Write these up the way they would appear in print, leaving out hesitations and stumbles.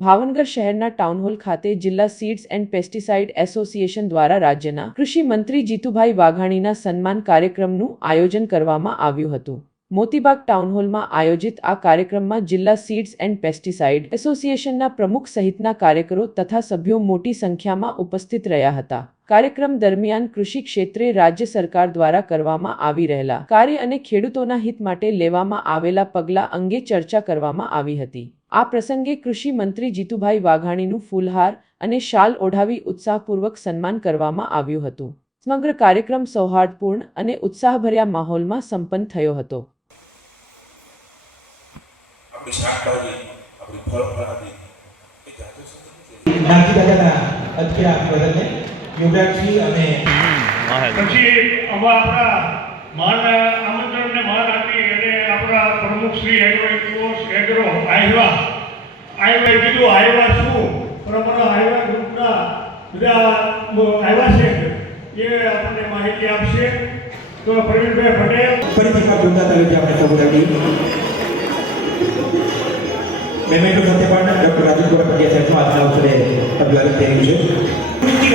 ભાવનગર શહેરના ટાઉનહોલ ખાતે જિલ્લા સીડ્સ એન્ડ પેસ્ટિસાઇડ એસોસિએશન દ્વારા રાજ્યના કૃષિ મંત્રી જીતુભાઈ વાઘાણીના સન્માન કાર્યક્રમનું આયોજન કરવામાં આવ્યું હતું। મોતીબાગ ટાઉનહોલમાં આયોજિત આ કાર્યક્રમમાં જિલ્લા સીડ્સ એન્ડ પેસ્ટિસાઇડ એસોસિએશનના પ્રમુખ સહિતના કાર્યકરો તથા સભ્યો મોટી સંખ્યામાં ઉપસ્થિત રહ્યા હતા। કાર્યક્રમ દરમિયાન કૃષિ ક્ષેત્રે રાજ્ય સરકાર દ્વારા કરવામાં આવી રહેલા કાર્ય અને ખેડૂતોના હિત માટે લેવામાં આવેલા પગલાં અંગે ચર્ચા કરવામાં આવી હતી। આ પ્રસંગે કૃષિ મંત્રી જીતુભાઈ વાઘાણીનું ફૂલહાર અને શાલ ઓઢાવી ઉત્સાહપૂર્વક સન્માન કરવામાં આવ્યું હતું। સમગ્ર કાર્યક્રમ સૌહાર્દપૂર્ણ અને ઉત્સાહભર્યા માહોલમાં સંપન્ન થયો હતો। प्रमुख श्री एग्रो आयवा कीधु आयवा शू प्रमाण आयवा ग्रुपना बधा आयवा छे ये आपने माहिती आपशे। तो प्रवीणभाई पटेल फरीथी आप जोरदार तालीम आपने सबुदाटी मेमेंटो સાથે પણ ડોક્ટર રાજેન્દ્ર પટિયા સાહેબનો આજના અવસરે અભિવાદન થઈ રહ્યું છે।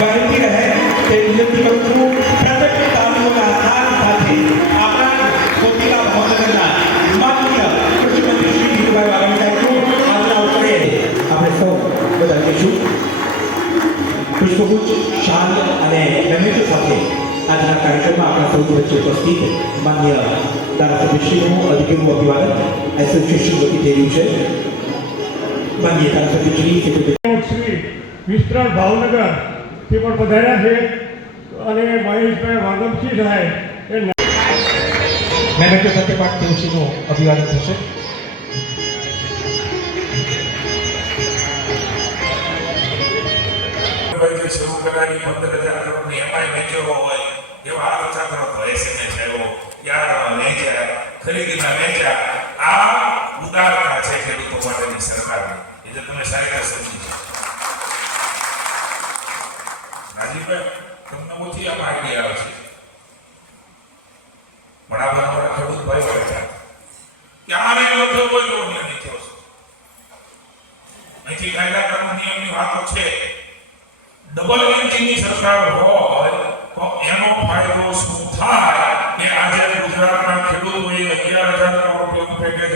ગેરંટી રહે તે વિનંતી કરું છું પ્રત્યેક તાલુકાના આધાર સાથે આપણા મોતીલા ભાવનગરના માનનીય કૃષિ મંત્રી શ્રી જીતુભાઈ વાઘાણી સાહેબનું આજના અવસરે આપણે સૌ બધા લઈશું। પુષ્પગુચ્છ શાલ અને મેમેન્ટો સાથે આજના કાર્યક્રમમાં આપણા સૌ વચ્ચે ઉપસ્થિત માનનીય ધારાસભ્યશ્રીનું અધિકારીનું અભિવાદન એસોસિએશન વતી થઈ રહ્યું છે। માનનીય ધારાસભ્યશ્રી શ્રી વિસ્તરણ ભાવનગર તે પણ પધાર્યા છે અને મહેશભાઈ વાગમસિંહ સાહેબ મેમેન્ટો સાથે પણ તેઓશ્રીનું અભિવાદન થશે। શરૂ કરાવી 15,000 કરોડની એમઆઈ વેચ્યો હોય એવા આલોચના કરો તો એસએમએસ આવ્યો યાર વેચ્યા ખરીદીમાં વેચ્યા। આ ઉદારતા છે ખેડૂતો માટેની સરકારની, એ જે તમે સારી રીતે સમજી છે। રાજીવભાઈ તમને ઓછી આમાં આઈડિયા આવે છે પણ આ બધા ખેડૂત ભાઈ વળતા કે આ રેલો થયો હોય તો નિયમ થયો છે અહીંથી કાયદા કાનૂન નિયમની વાતો છે। ડબલ એન્જિનની સરકાર હોય તો એનો ફાયદો શું થાય કે આજે ગુજરાતના ખેડૂતોએ 11,000 કરોડ રૂપિયાનું પેકેજ